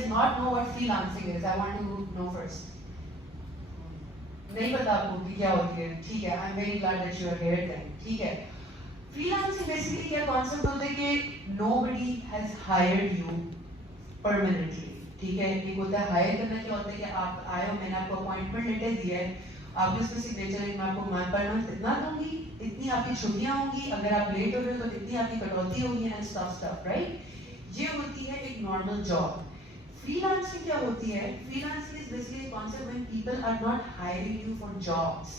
does not know what freelancing is, I want to know first. नहीं पता आपको कि क्या होती है? ठीक है, I'm very glad that you are here then. ठीक है. Freelancing basically क्या concept होता है कि nobody has hired you permanently. ठीक है, एक होता है हायर करना, क्या होता है कि आप आए हो, मैंने आपको अपॉइंटमेंट लेटर दिया है, आपके उसमें सिग्नेचर है, मैं आपको मान पर मंथ इतना दूंगी, इतनी आपकी छुट्टियां होंगी, अगर आप लेट हो रहे हो तो इतनी आपकी कटौती होगी एंड स्टफ राइट. ये होती है एक नॉर्मल जॉब. फ्रीलांसिंग क्या होती है? Freelancing is basically a concept when people are not hiring you for jobs,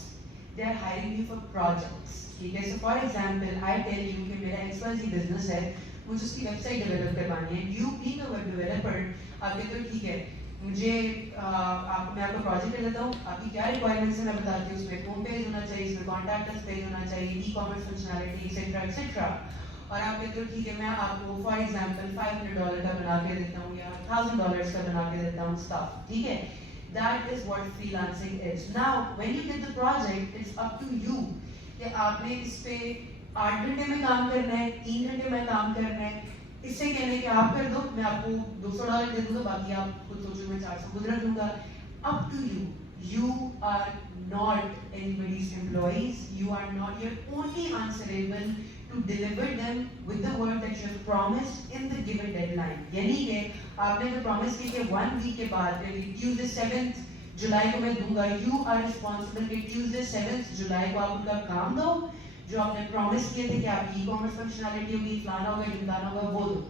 they are hiring you for projects. ठीक है, so for example I tell you कि मेरा XYZ बिजनेस है, मुझे उसकी वेबसाइट डेवलप करवानी है. You being a web developer, आप कहते हो ठीक है मुझे मैं आपको प्रोजेक्ट दे देता हूँ, आपकी क्या रिक्वायरमेंट्स है मैं बताती हूँ. उसमें होम पेज होना चाहिए, इसमें कॉन्टैक्ट अस पेज होना चाहिए, ई-कॉमर्स फंक्शनैलिटी एक्सेट्रा एक्सेट्रा. और आप कहते हो ठीक है मैं आपको फॉर एग्जांपल $500 का बना के देता हूँ या $1000 का बना के देता हूँ स्टफ. ठीक है, that is what freelancing is. Now when you get the project, it's up to you कि आपने इस पे 8 घंटे में काम करना है, 3 घंटे में काम करना है. इससे कहने कि आप कर दो, मैं आपको $200 दे दूंगा, बाकी आप खुद सोचो मैं 400 खुद रख दूंगा. Up to you. You are not anybody's employees. You are not. You're only answerable to deliver them with the word that you have promised in the given deadline. यानी कि आपने तो promise किया कि 1 week के बाद Tuesday 7th जुलाई को मैं दूंगा. You are responsible कि Tuesday 7th जुलाई को आप उनका काम दो जो आपने प्रॉमिस किए थे कि आप ई-कॉमर्स फंक्शनैलिटी होगी, फलाना होगा, ढिमकाना होगा, वो दो.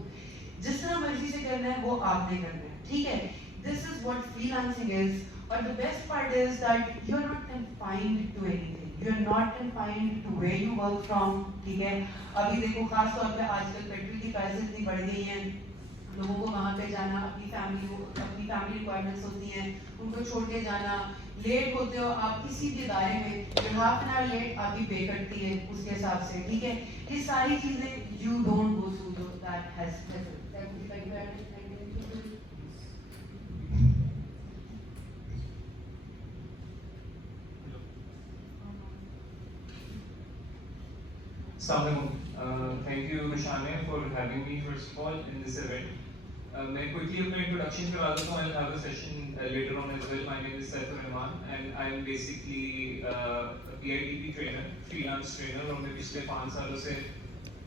जिस तरह मर्जी से करना है वो आपने करना है. ठीक है, this is what freelancing is. और the best part is that you are not confined to anything, you are not confined to where you work from. ठीक है, अभी देखो खास तौर पे आजकल पेट्रोल की प्राइसेस इतनी बढ़ गई हैं, लोगों को वहाँ पे जाना, अपनी फैमिली रिक्वायरमेंट्स होती हैं, उनको छोड़ के जाना, लेट होते हो आप किसी भी दायरे में, जो हाफ एन आवर लेट आपकी पे करती है उसके हिसाब से. ठीक है, ये सारी चीजें you don't go through that has. Thank you Shane for having me first of all in this event. मैं quickly अपना introduction करा देता हूँ. I'll have a session later on as well. My name is Saifur Rahman and I am basically a PITP trainer, freelance trainer. और मैं पिछले 5 सालों से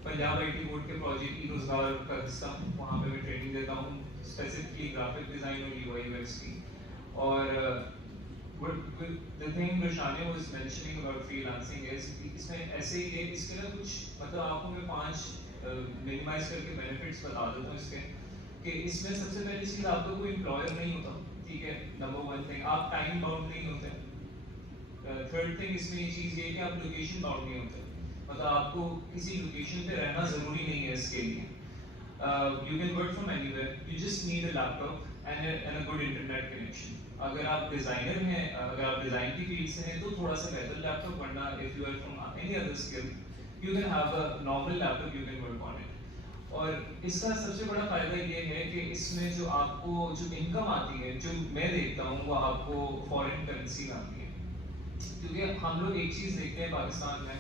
पंजाब IT बोर्ड के प्रोजेक्ट की रोजगार का हिस्सा हूँ. वहाँ पे मैं ट्रेनिंग देता हूँ स्पेसिफिकली ग्राफिक डिजाइन और UI UX की. और the thing Shane was mentioning about freelancing is इसमें ऐसे ही है, इसके ना कुछ मतलब आपको मैं 5 मिनिमाइज करके बेनिफिट्स बता देता हूँ इसके. कि इसमें सबसे पहली चीज आपको कोई एम्प्लॉयर नहीं होता. ठीक है, नंबर 1 थिंग, आप टाइम बाउंड नहीं होते. थर्ड थिंग इसमें ये चीज ये कि आप लोकेशन बाउंड नहीं होते, मतलब आपको किसी लोकेशन पे रहना जरूरी नहीं है इसके लिए. You can work from anywhere, you just need a laptop and a good internet connection. अगर आप डिजाइनर हैं, अगर आप डिजाइन की फील्ड से हैं तो थोड़ा सा बेहतर लैपटॉप, वरना if you are from any other skill you can have a normal laptop, you can work on it. और इसका सबसे बड़ा फायदा ये है कि इसमें जो आपको जो इनकम आती है, जो मैं देखता हूँ, वो आपको फॉरेन करेंसी में आती है. क्योंकि हम लोग एक चीज देखते हैं पाकिस्तान में,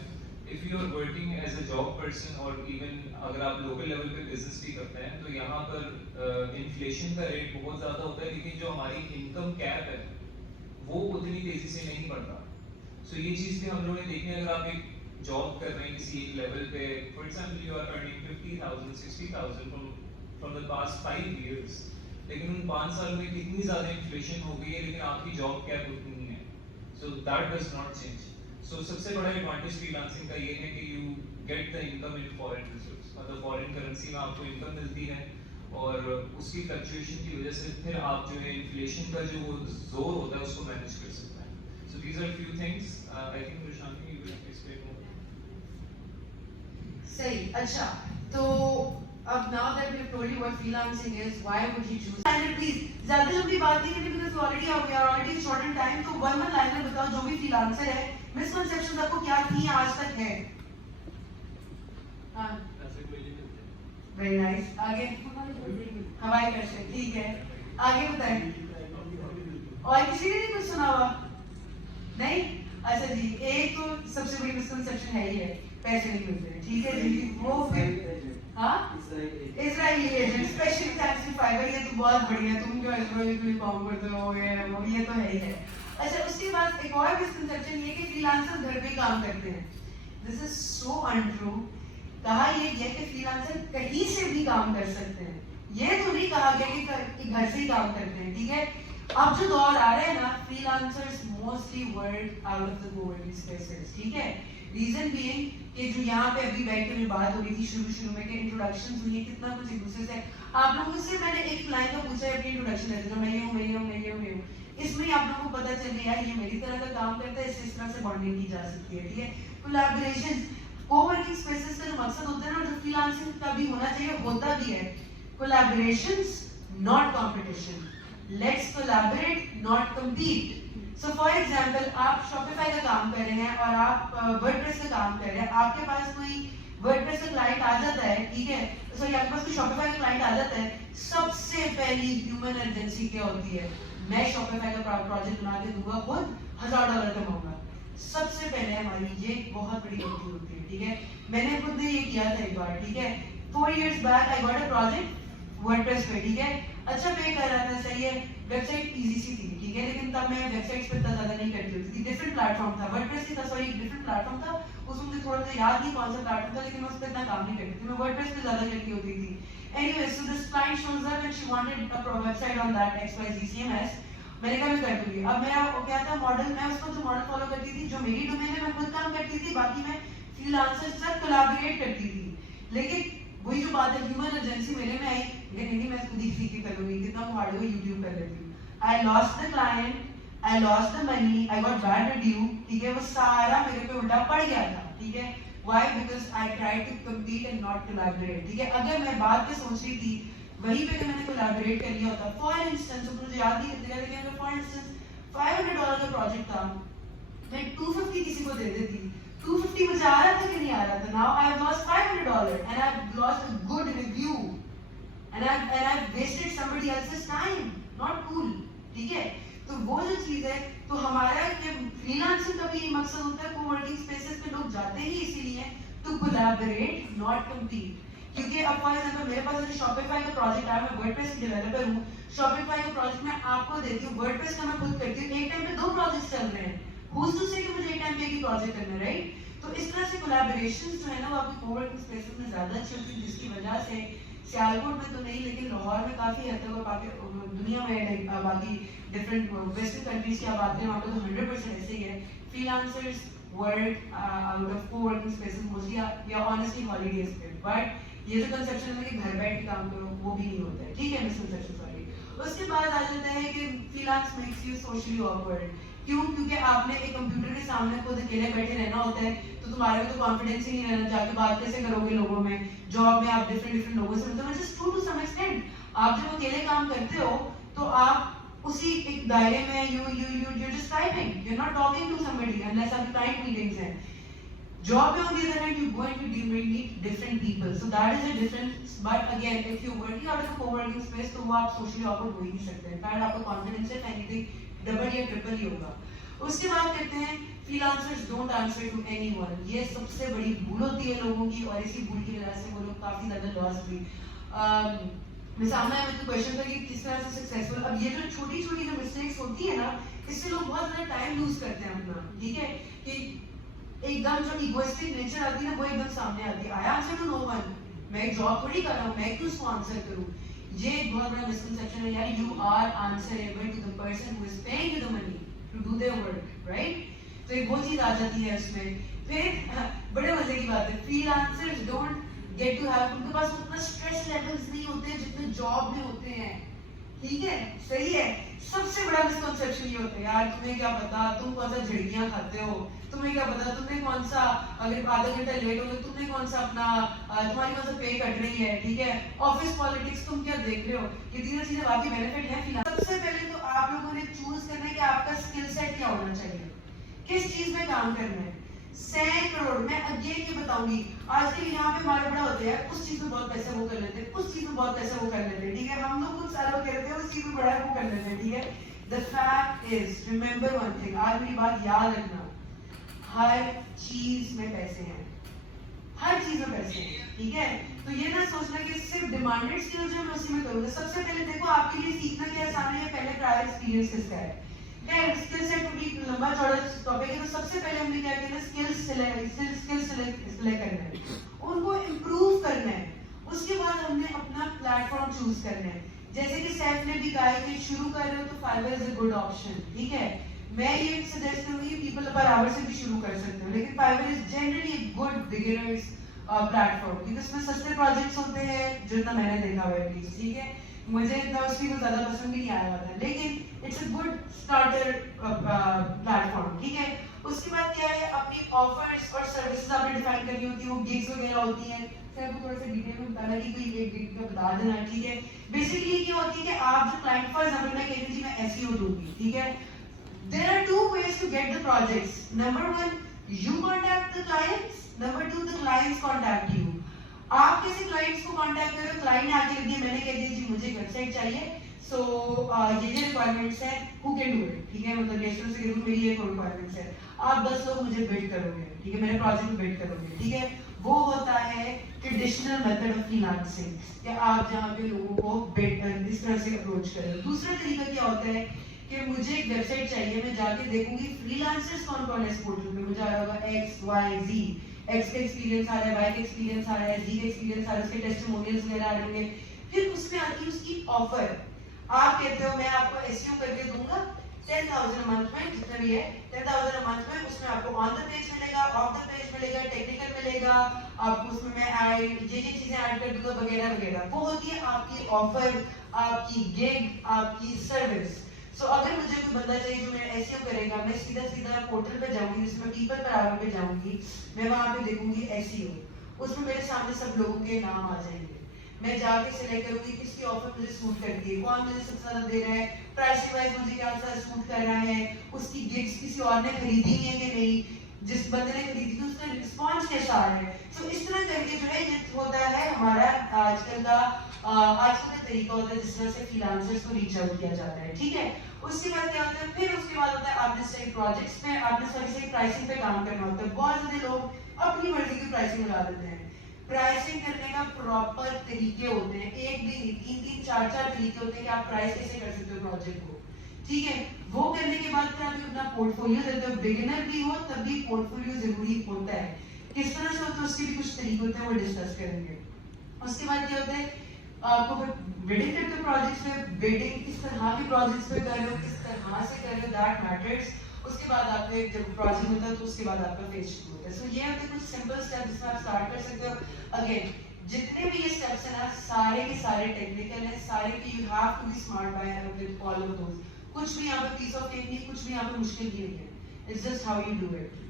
if you are working as a job person और इवन अगर आप लोकल लेवल पे बिजनेस भी करते हैं, तो यहाँ पर इन्फ्लेशन का रेट बहुत ज्यादा होता है, लेकिन जो हमारी इनकम कैप है वो उतनी तेजी से नहीं बढ़ता. सो ये चीज भी हम लोगों ने देखी है. अगर आप एक जॉब कर रहे हैं किसी एक लेवल पे, for example you are earning 50,000 60,000 from the past 5 years, लेकिन उन 5 सालों में कितनी ज्यादा इन्फ्लेशन हो गई है, लेकिन आपकी जॉब कैप उतनी नहीं है. So that does not change. So सबसे बड़ा एडवांटेज फ्रीलांसिंग का ये है कि you get the income in foreign resource, मतलब फॉरेन करेंसी में आपको इनकम मिलती है और उसकी फ्लक्चुएशन की वजह से फिर आप जो है इन्फ्लेशन का जो वो जोर होता है उसको मैनेज कर सकते हैं. So these are few things. I think Shanti you will explain more. सही. अच्छा, तो अब now that we have told you what freelancing is, why would you choose? Liner please, ज़्यादा लंबी बात नहीं करनी because we are already short in time. तो one liner बताओ जो भी freelancer है, misconceptions आपको क्या थी आज तक है? हाँ. Very nice. आगे हवाई कश्ती. ठीक है, आगे बताएं. और किसी ने नहीं कुछ सुना हुआ? नहीं? अच्छा जी, एक तो सबसे बड़ी मिसकंसेप्शन है ही है, पैसे नहीं मिलते, ठीक है जी, वो फिर हाँ Israeli agent specially taxi fibre, ये तो बहुत बढ़िया, तुम जो इजराइल के लिए काम करते हो ये तो है ही है। अच्छा, उसके बाद एक और मिसकंसेप्शन ये कि फ्रीलांसर घर पे काम करते हैं। This is so untrue. कहा ये गया कि फ्रीलांसर कहीं से भी काम कर सकते हैं, ये तो नहीं कहा गया कि घर से ही काम करते हैं, ठीक है। अब जो दौर आ रहा है ना, freelancers mostly work out of the coworking spaces, ठीक है। रीजन बीइंग कि जो यहाँ पे अभी बैठ के बात हो रही थी शुरू में कि इंट्रोडक्शन हुई है, कितना कुछ एक दूसरे से आप लोगों से मैंने एक लाइन का पूछा है अपनी इंट्रोडक्शन देते जो मैं ये हूँ, इसमें आप लोगों को पता चल गया ये मेरी तरह का काम करता है, इससे इस तरह से बॉन्डिंग की जा सकती है, ठीक है। कोलैबोरेशन, कोवर्किंग स्पेसेस का जो मकसद होता है ना, जो फ्रीलांसिंग का भी होना चाहिए, होता भी है। Collaborations not competition, let's collaborate not compete। So for example, आप शॉपिफाई का काम कर रहे हैं और आप वर्डप्रेस का काम कर रहे हैं, आपके पास कोई वर्डप्रेस का क्लाइंट आ जाता है, ठीक है, सॉरी आपके पास कोई शॉपिफाई का क्लाइंट आ जाता है, सबसे पहली ह्यूमन एजेंसी क्या होती है, मैं शॉपिफाई का प्रोजेक्ट बना के दूंगा, खुद $1000 कमाऊंगा। सबसे पहले हमारी ये बहुत बड़ी गलती होती है, ठीक है। मैंने खुद ने ये किया था एक बार, ठीक है। 4 years back I got a project WordPress पे, ठीक है, अच्छा पे कर रहा था, सही है, वेबसाइट इजी सी थी, ठीक है, लेकिन तब मैं वेबसाइट्स पे इतना ज्यादा नहीं करती होती थी, डिफरेंट प्लेटफॉर्म था, वर्डप्रेस ही था, सॉरी डिफरेंट प्लेटफॉर्म था, उसमें मुझे थोड़ा सा याद नहीं कौन सा प्लेटफॉर्म था, लेकिन मैं उस पर इतना काम नहीं करती थी, मैं वर्डप्रेस पे ज्यादा करती होती थी। Anyway, so this client shows up and she wanted a website on that XYZ CMS। मैंने कहा मैं कर दूंगी। अब मेरा क्या था मॉडल, मैं उसको जो मॉडल फॉलो करती थी, जो मेरी डोमेन है मैं खुद काम करती थी, बाकी मैं फ्रीलांसर से साथ कोलैबोरेट करती थी। लेकिन वही जो बात है, ह्यूमन एजेंसी मेरे में आई, नहीं मैं खुद ही सीख के करूंगी, कितना हार्ड हो यूट्यूब कर लेती हूँ। I lost the client, I lost the money, I got bad review, ठीक है, वो सारा मेरे पे उल्टा पड़ गया था, ठीक है। Why? Because I try to compete and not collaborate, ठीक है। अगर मैं बात पे सोच रही थी, वहीं पे मैंने कोलैबोरेट कर लिया होता, फॉर इंस्टेंस, मुझे याद नहीं कितने का, लेकिन अगर फॉर इंस्टेंस $500 का प्रोजेक्ट था, मैं 250 किसी को दे देती, 250 मुझे आ रहा था कि नहीं आ रहा था, now I have lost $500 and I have lost a good review and I have wasted somebody else's time, not cool, ठीक है। तो वो जो चीज है, तो हमारा ये फ्रीलांसिंग का भी मकसद होता है, कोवर्किंग स्पेसेस पे लोग जाते ही इसीलिए टू कोलैबोरेट नॉट कम्पीट। क्योंकि अब फॉर एग्जांपल मेरे पास अभी शॉपिफाई का प्रोजेक्ट आया, मैं वर्डप्रेस की डेवलपर हूँ, शॉपिफाई का प्रोजेक्ट मैं आपको देती हूँ, वर्डप्रेस का मैं खुद करती हूँ, एक टाइम पे 2 प्रोजेक्ट्स चल रहे हैं, who's to say कि मुझे एक टाइम पे एक ही प्रोजेक्ट करना है, राइट। तो इस तरह से कोलैबोरेशंस जो है ना, वो आपकी कोवर्किंग स्पेसेस में ज्यादा अच्छी होती है, जिसकी वजह से सियालकोट में तो नहीं, लेकिन लाहौर में काफी हद तक, और बाकी दुनिया में बाकी डिफरेंट वेस्टर्न कंट्रीज की आप बात करें, वहाँ पे तो 100% ऐसे ही है, freelancers work out of coworking spaces mostly, या ऑनेस्टली हॉलीडेज पे। बट ये जो कंसेप्शन है कि घर बैठ के काम करो, वो भी नहीं होता है, ठीक है, मिसकंसेप्शन, सॉरी। उसके बाद आ जाता है कि freelance makes you socially awkward. क्यों? क्योंकि आपने एक कंप्यूटर के सामने खुद अकेले बैठे रहना होता है, तो तुम्हारे में तो कॉन्फिडेंस ही नहीं रहना, जाके बात कैसे करोगे लोगों में। जॉब में आप डिफरेंट लोगों से मिलते हो, just true to some extent. आप जब अकेले काम करते हो तो आप उसी एक दायरे में you just typing, you are not talking to somebody unless आपकी क्लाइंट मीटिंग्स हैं। Job on the other hand, you're going to meet different people, so that is a difference. But again, if you're working out of a co-working space, तो वो आप socially awkward हो ही नहीं सकते। Final आपका confidence है, anything double या triple ही होगा। उसके बाद कहते हैं freelancers don't answer to anyone। ये सबसे बड़ी भूल होती है लोगों की, और इसी भूल की वजह से वो लोग काफी ज्यादा लॉस हुई। मेरे सामने में तो क्वेश्चन था कि किस तरह से सक्सेसफुल, अब ये जो छोटी छोटी जो मिस्टेक्स होती है ना, इससे लोग बहुत ज्यादा टाइम लूज करते हैं अपना, ठीक है। कि एकदम जो इगोइस्टिक नेचर आती है ना, वो एकदम सामने आती है। I answer to no one, मैं एक जॉब थोड़ी कर रहा हूँ, मैं क्यों उसको आंसर करूँ। ये एक बहुत बड़ा मिसकंसेप्शन है यार। You are answerable to the person who is paying you the money to do their work, right. तो एक वो चीज आ जाती है उसमें। फिर बड़े मजे की बात है, freelancers don't get to have, उनके पास उतना स्ट्रेस लेवल्स नहीं होते जितने जॉब में होते हैं, ठीक है, सही है। सबसे बड़ा मिसकंसेप्शन ये होता है यार, तुम्हें क्या पता तुम कौन सा झड़कियां खाते हो, तुम्हें क्या पता तुमने कौन सा, अगर आधा घंटा लेट हो गए तुमने कौन सा अपना तुम्हारी कौन सा पे कट रही है, ठीक है। ऑफिस पॉलिटिक्स तुम क्या देख रहे हो, ये तीनों चीजें बाकी बेनिफिट है फिलहाल। सबसे पहले तो आप लोगों ने चूज करना है कि आपका स्किल सेट क्या होना चाहिए, किस चीज में काम करना है। सैकड़ों, मैं अगेन ये बताऊंगी, आजकल यहाँ पे हमारे बड़ा होते हैं, उस चीज में बहुत पैसा वो कर लेते हैं, उस चीज में बहुत पैसा वो कर लेते हैं, ठीक है। हम लोग कुछ सालों कहते हैं उस चीज में बड़ा वो कर लेते हैं, ठीक है। The fact is, remember one thing, आज मेरी बात याद रखना, हर चीज में पैसे हैं, हर चीज में पैसे हैं, ठीक है। तो ये ना सोचना कि सिर्फ डिमांडेड स्किल जो मैं उसी में करूँगा। सबसे पहले देखो आपके लिए सीखना क्या आसान है, पहले प्रायर एक्सपीरियंस किसका है। खैर स्किल सेट भी लंबा चौड़ा टॉपिक है, तो सबसे पहले हमने क्या किया, स्किल्स सिलेक्ट करना है, उनको इम्प्रूव करना है। उसके बाद हमने अपना प्लेटफॉर्म चूज करना है। जैसे कि सैफ ने भी कहा है कि शुरू कर रहे हो तो Fiverr is a good option, ठीक है। मैं ये सजेस्ट करूंगी पीपल पर आवर से भी शुरू कर सकते हो, लेकिन Fiverr is generally good beginners platform, क्योंकि उसमें सस्ते प्रोजेक्ट्स होते हैं जितना मैंने देखा हुआ है एटलीस्ट, ठीक है। मुझे इतना उसकी तो ज्यादा पसंद भी नहीं आया हुआ था, लेकिन it's a good starter platform, ठीक है। उसके बाद क्या है, अपनी ऑफर्स और सर्विसेज आपने डिफाइन करनी होती है, वो गिग्स वगैरह होती हैं। फिर आपको थोड़ा सा डिटेल में बताना कि कोई एक गिग का बता देना, ठीक है। बेसिकली क्या होती है कि आप जो क्लाइंट, फॉर एग्जांपल मैं कहती हूँ जी मैं एसईओ दूंगी, ठीक है। There are two ways to get the projects. Number one, you contact the clients. Number two, the clients contact you. आप कैसे क्लाइंट्स को कांटेक्ट करो, क्लाइंट ने आके लिख दिया, मैंने कह दिया जी मुझे एक वेबसाइट चाहिए, सो ये रिक्वायरमेंट्स है, हु कैन डू इट, ठीक है। मतलब गेस्टों से कहूँ मेरी ये रिक्वायरमेंट्स है, आप 10 लोग मुझे बिड करोगे, ठीक है, मेरे प्रोजेक्ट में बिड करोगे, ठीक है। वो होता है ट्रेडिशनल मेथड ऑफ फ्रीलांसिंग, कि आप जहाँ पे लोगों को बिड इस तरह से अप्रोच करें। दूसरा तरीका क्या होता है कि मुझे एक वेबसाइट चाहिए, मैं जाके देखूंगी फ्रीलांसर्स कौन कौन है इस पोर्टल पे, मुझे आ रहा होगा एक्स वाई जी, एक्स का एक्सपीरियंस आ रहा है, वाई का एक्सपीरियंस आ रहा है, जी का एक्सपीरियंस आ रहा है, उसके टेस्टिमोनियल्स वगैरह आ रहे होंगे। फिर उसमें आती है उसकी ऑफर, आप कहते हो मैं आपको एसईओ करके दूंगा 10,000 a month में, जितना भी है 10,000 a month में, उसमें आपको ऑन द पेज मिलेगा, ऑफ द पेज मिलेगा, टेक्निकल मिलेगा, आपको उसमें मैं ऐड ये चीजें ऐड कर दूंगा वगैरह वगैरह। वो होती है आपकी ऑफर, आपकी गिग, आपकी सर्विस। सो अगर मुझे कोई बंदा चाहिए जो मेरा एसईओ करेगा, मैं सीधा सीधा पोर्टल पे जाऊंगी, जिसमें पीपल पर आवर पे जाऊंगी, मैं वहां पे देखूंगी एसईओ, उसमें मेरे सामने सब लोगों के नाम आ जाएंगे। मैं जाके सिलेक्ट करूंगी किसकी ऑफर मुझे सूट करती है, कौन मुझे सबसे ज्यादा दे रहा है, प्राइस वाइज मुझे क्या सूट कर रहा है, उसकी गिग्स किसी और ने खरीदी है कि नहीं, जिस बंदे ने खरीदी थी उसका रिस्पॉन्स कैसा आ रहा है। सो इस तरह करके जो है ये होता है हमारा आजकल का तरीका होता है जिस तरह से फ्रीलांसर्स को रीच आउट किया जाता है, ठीक है। उसके बाद क्या होता है, फिर उसके बाद होता है आपने सही प्रोजेक्ट्स पे, आपने सही प्राइसिंग पे काम करना होता है। बहुत सारे लोग अपनी मर्जी की प्राइसिंग लगा देते हैं। प्राइसिंग करने का प्रॉपर तरीके होते हैं, एक भी नहीं, 3-3, 4-4 तरीके होते हैं कि आप प्राइस कैसे कर सकते हो प्रोजेक्ट को, ठीक है। वो करने के बाद फिर आप अपना पोर्टफोलियो देते हो, बिगिनर भी हो तब भी पोर्टफोलियो जरूरी होता है। किस तरह से होता है उसके भी कुछ तरीके होते हैं, वो डिस्कस करेंगे। उसके बाद क्या होता है, आपको फिर बिडिंग करते हो प्रोजेक्ट्स में, बिडिंग किस तरह के प्रोजेक्ट्स पे कर रहे हो, किस तरह से कर रहे हो, दैट मैटर्स। उसके बाद आपके जब प्रोजेक्ट होता है तो उसके बाद आपका फेज शुरू होता है। सो ये होते हैं कुछ सिंपल स्टेप जिसमें आप स्टार्ट कर सकते हो। अगेन जितने भी ये स्टेप्स हैं ना, सारे के सारे टेक्निकल हैं, सारे के you have to be smart by with all of those. कुछ भी यहाँ पे पीस ऑफ केक नहीं, कुछ भी यहाँ पे मुश्किल नहीं है, it's just how you do it.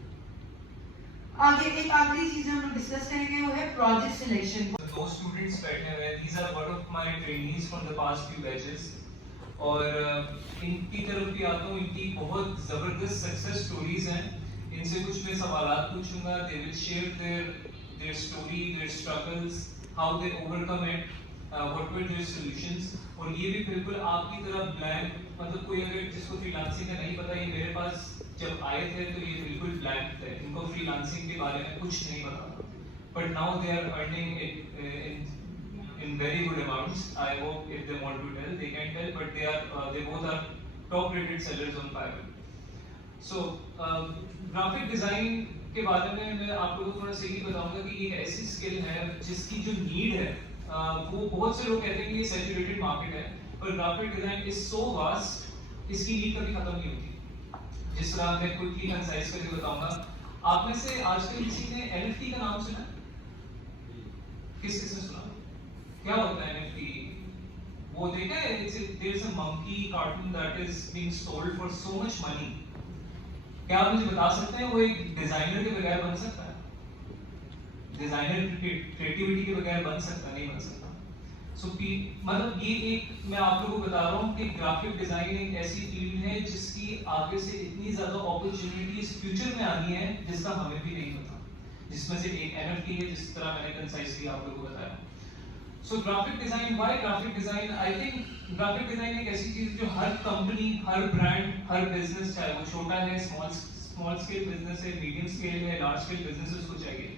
आगे एक आखिरी चीज हम लोग डिस्कस करेंगे, वो है प्रोजेक्ट सिलेक्शन। दो स्टूडेंट्स बैठे हुए हैं, these are one of my trainees from the past few batches, और इनकी तरफ भी आता हूँ, इनकी बहुत ज़बरदस्त सक्सेस स्टोरीज हैं। इनसे कुछ मैं सवालात पूछूंगा, they will share their story, their struggles, how they overcome it, what were their solutions। और ये भी बिल्कुल आपकी तरह ब्लैंक, मतलब कोई अगर जिसको फ्रीलांसिंग का नहीं पता, ये मेरे पास जब आए थे तो ये बिल्कुल ब्लैंक थे, इनको फ्रीलांसिंग के बारे में कुछ नहीं पता था, but now they are earning it in very good amounts। I hope if they want to tell, they can tell, but they both are top rated sellers on Fiverr। So graphic design के बारे में मैं आप लोगों को थोड़ा सा ये बताऊंगा कि एक ऐसी स्किल है जिसकी जो नीड है, वो बहुत से लोग कहते हैं कि ये सैचुरेटेड मार्केट है, पर graphic design is so vast, इसकी नीड कभी खत्म नहीं होती। जिस तरह मैं क्विकली कंसाइज करके बताऊंगा, आप में से आजकल किसी ने NFT का नाम सुना? किस किसने सुना? क्या होता है NFT? वो देखा है, there is a monkey cartoon that is being sold for so much money। क्या आप मुझे बता सकते हैं वो एक डिजाइनर के बगैर बन सकता है? डिजाइनर क्रिएटिविटी के बगैर बन सकता नहीं, बन सकता। सो मतलब ये एक मैं आप लोगों को बता रहा हूँ कि ग्राफिक डिजाइन एक ऐसी फील्ड है जिसकी आगे से इतनी ज्यादा अपॉर्चुनिटीज फ्यूचर में आनी है जिसका हमें भी नहीं पता, जिसमें से एक NFT है, जिस तरह मैंने कंसाइजली आप लोगों को बताया। So graphic design, why graphic design? I think graphic design एक ऐसी चीज जो हर कंपनी, हर ब्रांड, हर बिजनेस, चाहे वो छोटा है, स्मॉल स्केल बिजनेस है, मीडियम स्केल है, लार्ज स्केल बिजनेसेस को चाहिए,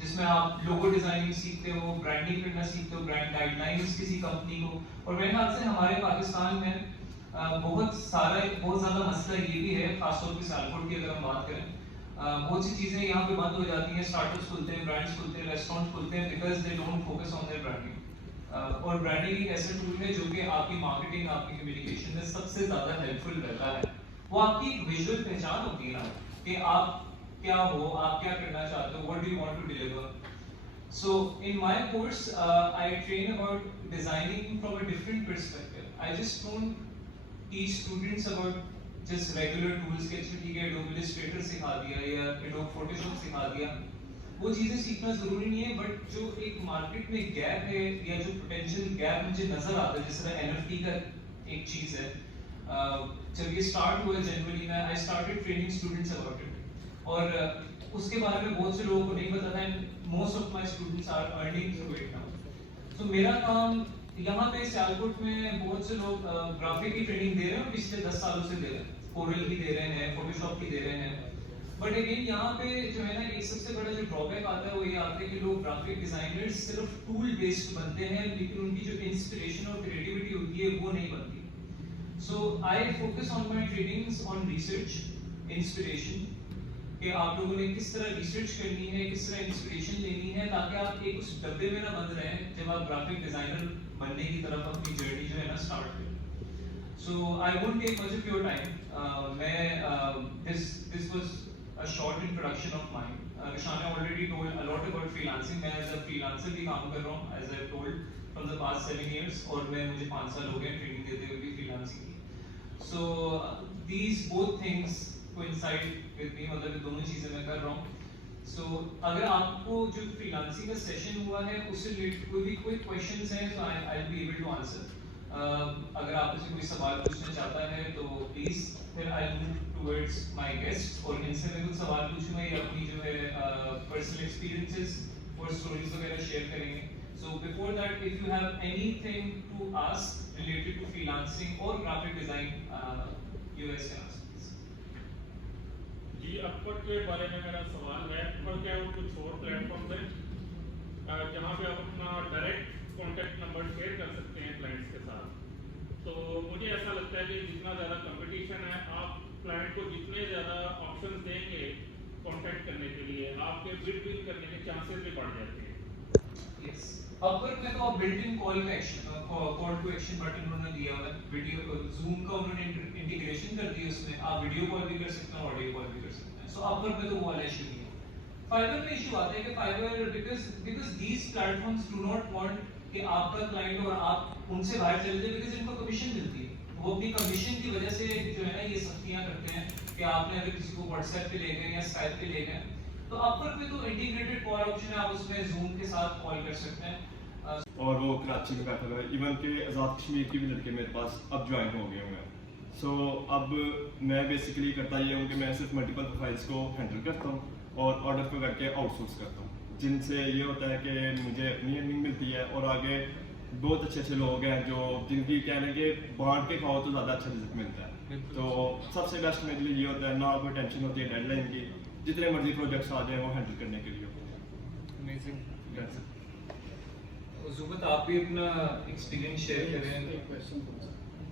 जिसमें आप लोगो डिजाइनिंग सीखते हो, ब्रांडिंग करना सीखते हो, ब्रांड गाइडलाइंस किसी कंपनी को। और मेरे ख्याल से हमारे पाकिस्तान में बहुत ज़्यादा मसला ये भी है, खासतौर पर सियालकोट की अगर हम बात करें, बहुत सी चीज़ें यहाँ पे बंद हो जाती हैं, स्टार्टअप्स खुलते हैं, ब्रांड्स खुलते हैं, रेस्टोरेंट खुलते हैं, because they don't focus on their branding. और ब्रांडिंग एक ऐसा टूल है जो कि आपकी मार्केटिंग, आपकी कम्युनिकेशन में सबसे ज़्यादा हेल्पफुल रहता है। वो आपकी एक विजुअल पहचान होती है ना, कि आप क्या हो, आप क्या करना चाहते हो, what do you want to deliver. So in my course, I train about designing from a different perspective. I just don't teach students about just regular tools के ठीक है Adobe Illustrator सिखा दिया या Adobe Photoshop सिखा दिया, वो चीज़ें सीखना ज़रूरी नहीं है, बट जो एक मार्केट में गैप है या जो पोटेंशियल गैप मुझे नज़र आता है, जिस तरह NFT का एक चीज़ है, जब ये स्टार्ट हुआ जनवरी में, I started training students about it, और उसके बारे में बहुत से लोगों को नहीं पता था, and most of my students are earning through it now. So मेरा काम यहाँ पे सियालकोट में बहुत से लोग ग्राफिक की ट्रेनिंग दे रहे हैं, पिछले 10 सालों से दे रहे हैं, कोरल की दे रहे हैं, फोटोशॉप की दे रहे हैं, बट अगेन यहाँ पे जो है ना, एक सबसे बड़ा जो ड्रॉबैक आता है वो ये आता है कि लोग ग्राफिक डिजाइनर्स सिर्फ टूल बेस्ड बनते हैं, लेकिन उनकी जो इंस्पिरेशन और क्रिएटिविटी होती है वो नहीं बनती। So I focus on my trainings on research, inspiration, कि आप लोगों ने किस तरह रिसर्च करनी है, किस तरह इंस्पिरेशन लेनी है, ताकि आप एक उस डब्बे में ना बंद रहें जब आप ग्राफिक डिजाइनर बनने की तरफ अपनी जर्नी जो है ना स्टार्ट करें। So I won't take much of your time. This was a short introduction of mine. Rishana already told a lot about freelancing. मैं as a freelancer भी काम कर रहा हूँ, as I told, from the past 7 years, और मुझे 5 साल हो गए ट्रेनिंग देते हुए भी freelancing की। So these both things coincide with me, मतलब ये दोनों चीजें मैं कर रहा हूँ। So अगर आपको जो फ्रीलांसिंग का सेशन हुआ है उससे रिलेटेड कोई भी क्विक क्वेश्चंस हैं तो I'll be able to answer. अगर आपसे कोई सवाल पूछना चाहता है तो प्लीज, फिर I'll move towards my guests, और इनसे मैं कुछ सवाल पूछूंगा, ये अपनी जो है पर्सनल एक्सपीरियंसेस और स्टोरीज वगैरह शेयर करेंगे। So before that, if you have anything to ask related to freelancing or graphic design, you guys can ask. जी, अपवर्क के बारे में मेरा सवाल है। अपवर्क है वो कुछ और प्लेटफॉर्म है जहाँ पे आप अपना डायरेक्ट कॉन्टैक्ट नंबर शेयर कर सकते हैं क्लाइंट्स के साथ। तो मुझे ऐसा लगता है कि जितना ज़्यादा कंपटीशन है, आप क्लाइंट को जितने ज़्यादा ऑप्शंस देंगे कॉन्टैक्ट करने के लिए, आपके बिड विन करने के चांसेस भी बढ़ जाते हैं। Yes. अपवर्क में तो आप built in call to action button उन्होंने दिया हुआ है, वीडियो जूम का उन्होंने इंटीग्रेशन कर दिया, उसमें आप वीडियो कॉल भी कर सकते हैं, ऑडियो कॉल भी कर सकते हैं। सो अपवर्क में तो वो वाला इशू नहीं है। फाइवर में इशू आता है कि Fiverr because these platforms do not want कि आपका क्लाइंट और आप उनसे बाहर चले जाए, बिकॉज इनको कमीशन मिलती है। वो अपनी कमीशन की वजह से जो है ना ये सख्तियां करते हैं कि आपने अगर किसी को व्हाट्सएप पे ले गए या स्काइप पे ले गए, तो अपवर्क में तो इंटीग्रेटेड कॉल ऑप्शन है, आप उसमें जूम के साथ कॉल कर सकते हैं। और वो कराची में बैठा हुआ है, इवन के आज़ाद कश्मीर के भी लड़के मेरे पास अब ज्वाइन हो गए हुए हैं। सो अब मैं बेसिकली करता ये हूँ कि मैं सिर्फ मल्टीपल प्रोफाइल्स को हैंडल करता हूँ और ऑर्डर पे करके आउटसोर्स करता हूँ, जिनसे ये होता है कि मुझे अपनी अर्निंग मिलती है और आगे बहुत अच्छे अच्छे लोग हैं जो जिनकी क्या है कि बांट के खाओ तो ज़्यादा अच्छा रिजल्ट मिलता है। तो सबसे बेस्ट मेरे लिए ये होता है, ना कोई टेंशन होती है डेडलाइन की, जितने मर्जी प्रोजेक्ट्स आ जाए वो हैंडल करने के लिए। अमेजिंग। ज़ुबैद, आप भी अपना एक्सपीरियंस शेयर करें।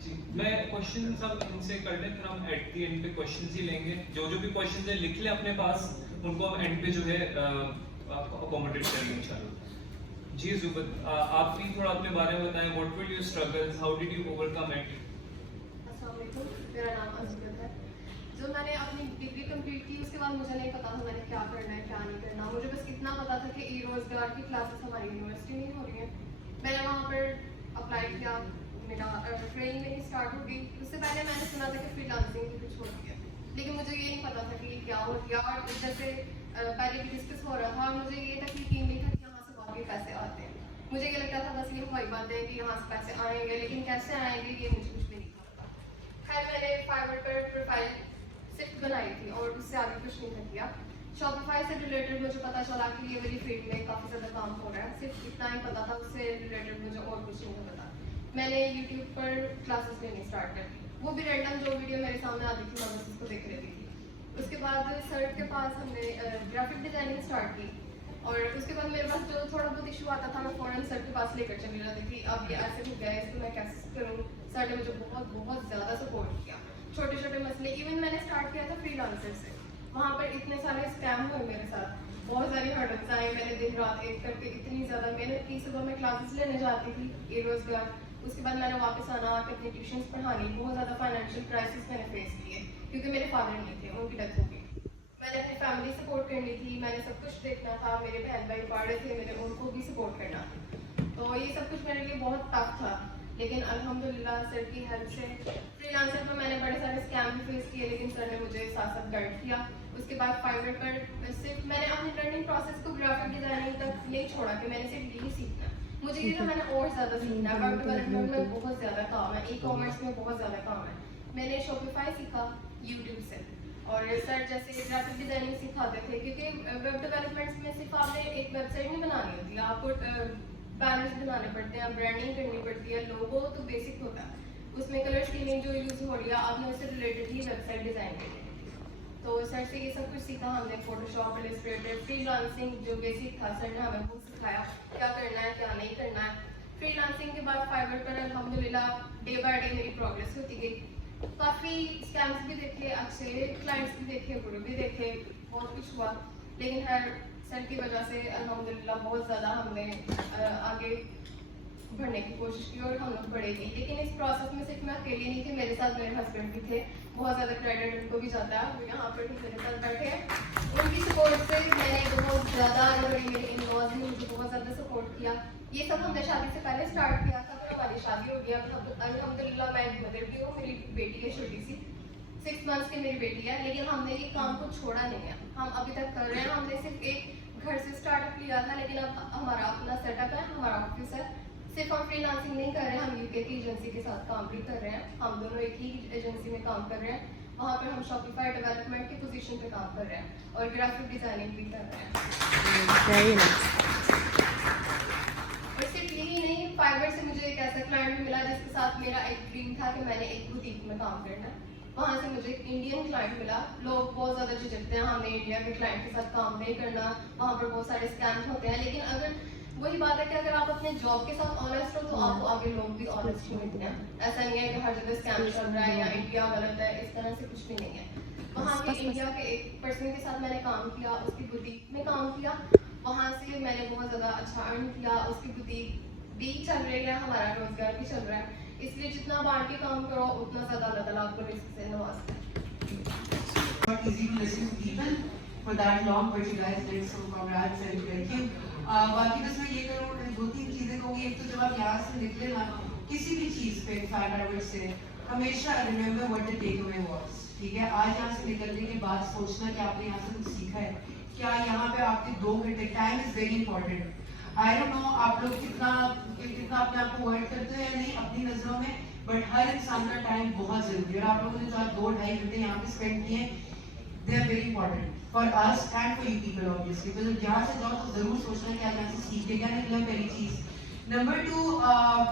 जी, मैं क्वेश्चन सब इनसे कर लें, फिर हम एट द एंड पे क्वेश्चंस ही लेंगे। जो जो भी क्वेश्चंस है लिख लें अपने पास, उनको हम एंड पे जो है अकोमोडेट करेंगे इंशाल्लाह। जी ज़ुबैद, आप भी थोड़ा अपने बारे में बताएं, what were your struggles, how did you overcome it? अस्सलाम वालेकुम, मेरा नाम अज़ीज़ है। जो मैंने अपनी डिग्री कंप्लीट की उसके बाद मुझे नहीं पता था मैंने क्या करना है क्या नहीं करना। मुझे बस इतना पता था कि ई-रोज़गार की क्लासेस हमारी यूनिवर्सिटी में हो रही हैं। मैंने वहाँ पर अप्लाई किया, मेरा ट्रेनिंग मेरी स्टार्ट हो गई। उससे पहले मैंने सुना था कि फ्रीलांसिंग भी कुछ होती है, लेकिन मुझे ये नहीं पता था कि ये क्या होती है। और जैसे पहले भी डिस्कस हो रहा था, मुझे ये तक यकीन नहीं था कि यहाँ से वाकई पैसे आते हैं। मुझे ये लगता था बस ये हवाई बात है कि यहाँ से पैसे आएंगे, लेकिन कैसे आएंगे ये मुझे कुछ भी नहीं पता। खैर मैंने फाइवर पर प्रोफाइल सिर्फ बनाई थी और उससे आगे कुछ नहीं कर किया। शॉपिफाई से रिलेटेड मुझे पता चला कि ये वाली फील्ड में काफ़ी ज़्यादा काम हो रहा है, सिर्फ इतना ही पता था, उससे रिलेटेड मुझे और कुछ नहीं पता। मैंने यूट्यूब पर क्लासेस लेनी स्टार्ट कर दी, वो भी रैंडम जो वीडियो मेरे सामने आती थी मैं बस उसको देख लेती थी। उसके बाद सर के पास हमने ग्राफिक डिज़ाइनिंग स्टार्ट की और उसके बाद मेरे पास जो थोड़ा बहुत इशू आता था मैं फ़ौरन सर के पास लेकर चली जाती थी। अब ये ऐसे हो गया है, इसको मैं कैसे करूँ। सर ने मुझे बहुत बहुत ज़्यादा सपोर्ट किया। छोटे छोटे मसले, इवन मैंने स्टार्ट किया था फ्रीलांसर से, वहाँ पर इतने सारे स्कैम हुए मेरे साथ, बहुत सारी हर्डल्स आई। मैंने दिन रात एक करके इतनी ज़्यादा मेहनत की। सुबह मैं क्लासेस लेने जाती थी बेरोजगार, उसके बाद मैंने वापस आना, आकर अपनी ट्यूशन्स पढ़ानी। बहुत ज़्यादा फाइनेंशियल क्राइसिस मैंने फेस किए क्योंकि मेरे फादर नहीं थे, उनकी डेथ हो गई। मैंने अपनी फैमिली सपोर्ट करनी थी, मैंने सब कुछ देखना था, मेरे बहन भाई पढ़ रहे थे, मैंने उनको भी सपोर्ट करना था। तो ये सब कुछ मेरे लिए बहुत टफ था, लेकिन अल्हम्दुलिल्लाह सर की हेल्प से फ्रीलांसर पर मैंने बड़े सारे स्कैम भी फेस किए, लेकिन सर ने मुझे साथ साथ गाइड किया। उसके बाद फाइवर पर सिर्फ मैंने अपनी लर्निंग प्रोसेस को ग्राफिक डिज़ाइनिंग तक नहीं छोड़ा कि मैंने सिर्फ यही सीखना। मुझे ये था मैंने और ज़्यादा सीखना है। वेब डेवलपमेंट में बहुत ज़्यादा काम है, ई-कॉमर्स में बहुत ज़्यादा काम है। मैंने शॉपिफाई सीखा यूट्यूब से, और सर जैसे ग्राफिक डिज़ाइनिंग सिखाते थे, क्योंकि वेब डेवलपमेंट में सिर्फ आपने एक वेबसाइट नहीं बनानी होती, आपको बैनर्स बनाने पड़ते हैं, ब्रांडिंग करनी पड़ती है, लोगो तो बेसिक होता है, उसमें कलर स्कीमिंग जो यूज़ हो रही है आपने उससे रिलेटेड ही वेबसाइट डिज़ाइन करनी है। तो सर से ये सब कुछ सीखा हमने, फोटोशॉप, इलस्ट्रेटर, फ्रीलांसिंग जो बेसिक था सर ने हमें वो सिखाया, क्या करना है क्या नहीं करना है। फ्रीलांसिंग के बाद फाइवर पर अल्हम्दुलिल्लाह डे बाय डे मेरी प्रोग्रेस होती गई। काफ़ी स्कैम्स भी देखे, अच्छे क्लाइंट्स भी देखे, बुरे भी देखे, बहुत कुछ हुआ, लेकिन हर सर की वजह से अल्हम्दुलिल्लाह बहुत ज़्यादा हमने आगे बढ़ने की कोशिश की और हम लोग बढ़े भी। लेकिन इस प्रोसेस में सिर्फ मैं अकेली नहीं थी, मेरे साथ मेरे हस्बैंड भी थे। बहुत ज़्यादा क्रेडिट उनको भी जाता है, वो यहाँ पर भी मेरे साथ बैठे हैं। उनकी सपोर्ट से मैंने बहुत ज़्यादा, मेरे इन-लॉज ने मुझे बहुत ज़्यादा सपोर्ट किया। ये सब हमने शादी से पहले स्टार्ट किया था, फिर हमारी शादी हो गई। अब अल्हम्दुलिल्लाह मैं एक मदर भी हूँ, मेरी बेटी है छोटी सी, 6 मंथ्स की मेरी बेटी है, लेकिन हमने ये काम को छोड़ा नहीं है, हम अभी तक कर रहे हैं। हमने सिर्फ एक घर से स्टार्टअप लिया था, लेकिन अब हमारा अपना सेटअप है, हमारा ऑफिस है। सिर्फ हम फ्रीलांसिंग नहीं कर रहे हैं, हम यूके की एजेंसी के साथ काम भी कर रहे हैं। हम दोनों एक ही एजेंसी में काम कर रहे हैं, वहाँ पर हम शॉपिफाई डेवलपमेंट की पोजीशन पे काम कर रहे हैं और ग्राफिक डिज़ाइनिंग भी कर रहे हैं। और सिर्फ यही नहीं, फाइवर से मुझे एक ऐसा क्लाइंट भी मिला जिसके साथ मेरा एक ड्रीम था कि मैंने एक बुटीक में काम करना है। वहाँ से मुझे एक इंडियन क्लाइंट मिला। लोग बहुत ज़्यादा झिझकते हैं, हमने इंडिया के क्लाइंट के साथ काम नहीं करना, वहाँ पर बहुत सारे स्कैम होते हैं। लेकिन अगर वही बात है कि अगर आप अपने जॉब के साथ ऑनेस्ट हो तो आपको आगे लोग भी ऑनेस्ट मिलते हैं। ऐसा नहीं है कि हर जगह स्कैम चल रहा है या इंडिया गलत है, इस तरह से कुछ भी नहीं है। वहाँ के इंडिया के एक पर्सन के साथ मैंने काम किया, उसकी बुटीक में काम किया, वहाँ से मैंने बहुत ज़्यादा अच्छा अर्न किया। उसकी बुटीक भी चल रही है, हमारा रोजगार भी चल रहा है। इसलिए जितना बांट के काम करो उतना ज़्यादा अल्लाह ताला आपको रिस्क से नवाजता है। Not easy to listen to people for that long, but you guys did, so congrats and thank you. बाकी बस मैं ये करूँ, 2-3 चीज़ें कहूँगी। एक तो जब आप यहाँ से निकले ना किसी भी चीज़ पे फाइवर से, हमेशा remember what the take away was. ठीक है, आज यहाँ से निकलने के बाद सोचना कि आपने यहाँ से कुछ सीखा है क्या। यहाँ पे आपके 2 घंटे, time is very important. I don't know आप लोग कितना अपने आप को वर्ड करते हो या नहीं अपनी नजरों में, बट हर इंसान का टाइम बहुत जरूरी है। और आप लोगों ने जो आज 2-2.5 घंटे यहाँ पे स्पेंड किए, they are very important for us and for you people obviously. तो जब यहाँ से जाओ तो जरूर सोचना कि आज यहाँ से सीख के क्या निकला, पहली चीज। नंबर 2,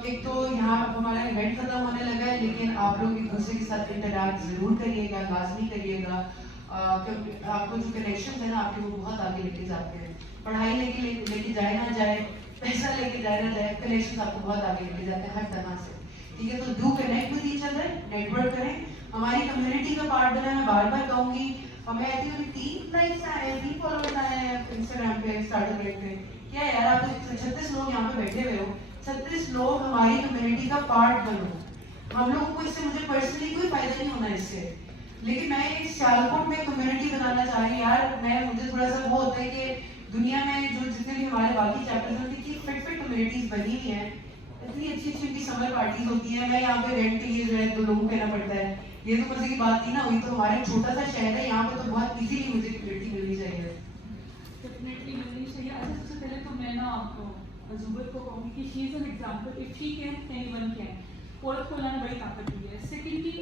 एक तो यहाँ हमारा इवेंट खत्म होने लगा है, लेकिन आप लोग एक दूसरे के साथ इंटरैक्ट जरूर करिएगा, लाजमी करिएगा, क्योंकि आपको जो कनेक्शन है ना आपके, वो बहुत आगे लेके जाते हैं। पढ़ाई लेके जाए ना जाए, पैसा लेके जाए ना जाए, कनेक्शन आपको बहुत आगे लेके जाते हैं हर तरह से। ठीक है, तो do connect with each other, network करें, हमारी कम्युनिटी का पार्ट बना। मैं बार बार कहूँगी, हमें आई थिंक 3 लाइक्स आए हैं, 3 फॉलोअर्स आए हैं इंस्टाग्राम पे स्टार्टअप रेट पे। क्या यार, आप 36 लोग यहाँ पे बैठे हुए हो, 36 लोग हमारी कम्युनिटी का पार्ट बनो। हम लोगों को इससे, मुझे पर्सनली कोई फायदा नहीं होना इससे, लेकिन मैं इस सियालकोट में कम्युनिटी बनाना चाह रही हूँ यार। मुझे थोड़ा सा वो होता है कि दुनिया में जो जितने भी हमारे बाकी चैप्टर्स हैं उनकी फिट कम्युनिटीज बनी हुई हैं, इतनी अच्छी अच्छी उनकी समर पार्टीज होती हैं। मैं यहाँ पे रेंट के लिए जो है 2 लोगों को कहना पड़ता है, ये तो मजे की बात नहीं ना हुई। तो हमारे छोटा सा शहर है, यहाँ पे तो बहुत इजीली मुझे कम्युनिटी मिलनी चाहिए, डेफिनेटली मिलनी चाहिए। अच्छा, सबसे पहले तो मैं ना आपको जुबैर को कहूँगी कि she is an example, if she can anyone can. औरत को लाना बड़ी ताकत दी है। सेकेंडली,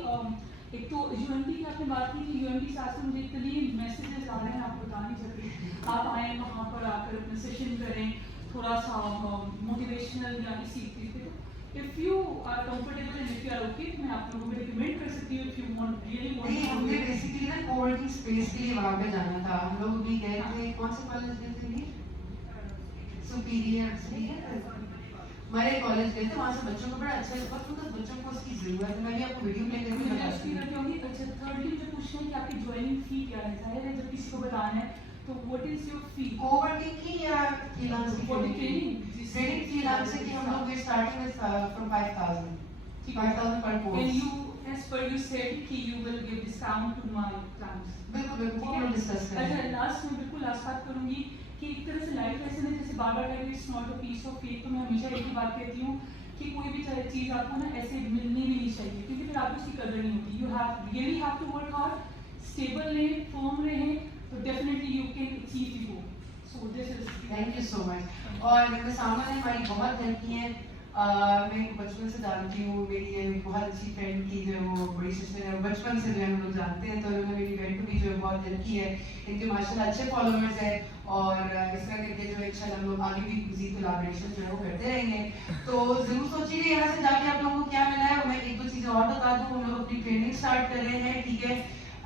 एक तो यूएमपी की आपने बात की कि यूएमपी साथ से मुझे इतने मैसेजेस आ रहे हैं, आप बता नहीं सकते। आप आए वहाँ पर आकर अपने सेशन करें, थोड़ा सा मोटिवेशनल या किसी चीज़ पे, if you are comfortable and if you are okay, मैं आप लोगों को रिकमेंड कर सकती हूँ, इफ यू वांट रियली नहीं, हमने वांट बेसिकली ना कोवर्किंग स्पेस के लिए वहाँ पे जाना था। हम लोग भी गए थे, कौन सा कॉलेज गए थे ये? सुपीरियर हमारे कॉलेज गए थे, वहाँ से बच्चों को बड़ा अच्छा बहुत मतलब बच्चों को उसकी जरूरत है। मैं भी आपको वीडियो प्ले करके बताती हूँ। अच्छा, थिर्डली मुझे पूछना है कि आपकी ज्वाइनिंग फी क्या है? जाहिर है जब किसी को बताना है तो what is your fee? Coworking की या freelancing? For the training training freelancing की हम लोग we starting with from 5000 per and course। you as per you said कि you will give discount to my plans। बिल्कुल बिल्कुल हम लोग डिस्कस करेंगे। अच्छा, लास्ट में बिल्कुल लास्ट बात करूंगी कि एक तरह से लाइफ लेसन है, जैसे बार बार time it's not a piece of cake. तो मैं हमेशा एक ही बात कहती हूँ कि कोई भी चीज़ आपको ना ऐसे मिलनी भी नहीं चाहिए, क्योंकि फिर आपको उसकी कदर नहीं होती। You have really have to work hard, stable रहें, फर्म रहें, तो definitely you can achieve the goal. So this is thank you so much. और मेरे सामने ने हमारी बहुत हेल्प की है। मैं इनको बचपन से जानती हूँ, मेरी ये बहुत अच्छी फ्रेंड की जो वो बड़ी सिस्टर है, बचपन से जो है हम लोग जानते हैं, तो उन्होंने मेरी फ्रेंड को भी जो है बहुत हेल्प की है। इनके माशाल्लाह अच्छे फॉलोअर्स हैं और इस तरह करके जो इंशाल्लाह हम लोग आगे भी मज़ीद कोलैबोरेशन जो है वो करते रहेंगे। तो ज़रूर सोचिए यहाँ से जाके आप लोगों को क्या मिला है। मैं एक दो चीज़ें और बता दूँ, हम लोग अपनी ट्रेनिंग स्टार्ट कर रहे हैं, ठीक है,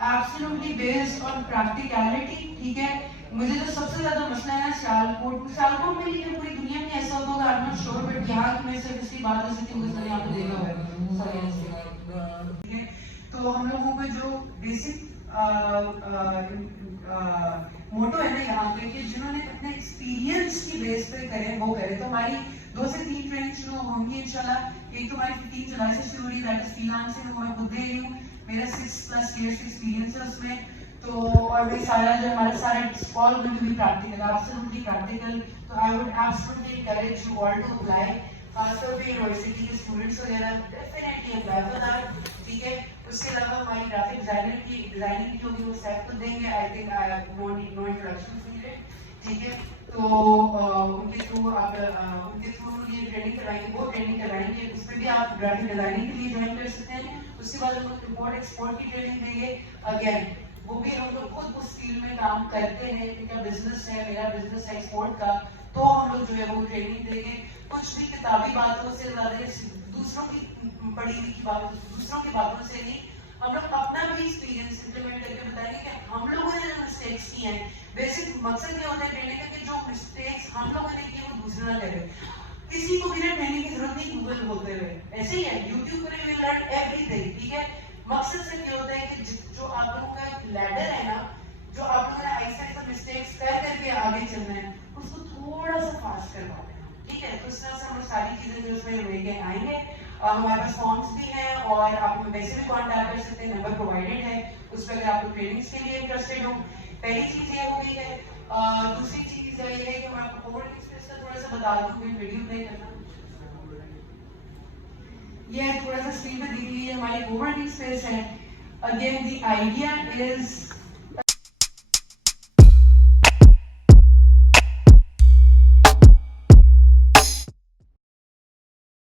एब्सोल्युटली बेस्ड ऑन प्रैक्टिकलिटी, ठीक है। मुझे तो सबसे ज्यादा मसला है सियालकोट में, लेकिन पूरी दुनिया में ऐसा होगा, I am not sure, but यहाँ की मैं सिर्फ इसलिए बात हो सकती हूँ मैंने आपको देखा हुआ है, सॉरी, ठीक है। तो हम लोगों का जो बेसिक मोटो है ना यहाँ पे कि जिन्होंने अपने एक्सपीरियंस की बेस पे करें वो करें। तो हमारी 2 से 3 ट्रेनिंग शुरू होंगी इंशाल्लाह। एक तो हमारी 15 जुलाई से शुरू हो रही है, दैट इज फ्रीलांसिंग। मैं खुद दे रही हूँ, मेरा 6+ years एक्सपीरियंस है उसमें। तो और भी सारा जो हमारा सारा all going to be practical, absolutely practical. तो I would absolutely encourage you all to apply, खासतौर पे यूनिवर्सिटी के स्टूडेंट्स वगैरह डेफिनेटली अप्लाई फॉर दैट, ठीक है। उसके अलावा हमारी ग्राफिक डिजाइनर की डिजाइनिंग की होगी, वो सैफ को देंगे। I think I have no introduction needed, ठीक है। तो उनके थ्रू ये ट्रेनिंग कराएंगे, वो ट्रेनिंग कराएंगे, उसमें भी आप ग्राफिक डिजाइनिंग के लिए ज्वाइन कर सकते हैं। उसके बाद हम लोग इम्पोर्ट एक्सपोर्ट की ट्रेनिंग देंगे। अगेन वो भी हम लोग खुद उस फील्ड में काम करते हैं, इनका बिजनेस है, मेरा बिजनेस है एक्सपोर्ट का, तो हम लोग जो है वो ट्रेनिंग देंगे। कुछ भी किताबी बातों से ज्यादा दूसरों की पढ़ी हुई की बातों, दूसरों की बातों से नहीं, हम लोग अपना भी एक्सपीरियंस इंप्लीमेंट करके बताएंगे कि हम लोगों ने जो मिस्टेक्स की हैं, बेसिक मकसद ये होता है ट्रेनिंग का कि जो मिस्टेक्स हम लोगों ने की वो दूसरे ना करे। किसी को बिना ट्रेनिंग की जरूरत नहीं, गूगल होते हुए ऐसे ही है, यूट्यूब पर यू विल लर्न एवरीथिंग, ठीक है। मकसद सिर्फ ये होता है कि जो आप लोगों का एक लैडर है ना, जो आप लोगों ने ऐसे मिस्टेक्स कर करके आगे चलना है, उसको थोड़ा सा फास्ट करवा देना, ठीक है। तो इस तरह से हम लोग सारी चीजें जो उसमें लेके आएंगे। हमारे पास फॉर्म्स भी हैं और आप हमें वैसे भी कॉन्टैक्ट कर सकते हैं, नंबर प्रोवाइडेड है उस पर, अगर आप लोग ट्रेनिंग्स के लिए इंटरेस्टेड हो। पहली चीज ये हो गई है। दूसरी चीज ये है कि मैं आपको कोवर्किंग स्पेस का थोड़ा सा बता दूं, वीडियो प्ले करना, ये थोड़ा सा स्क्रीन पे दिख रही है हमारी कोवर्किंग स्पेस है। Again the idea is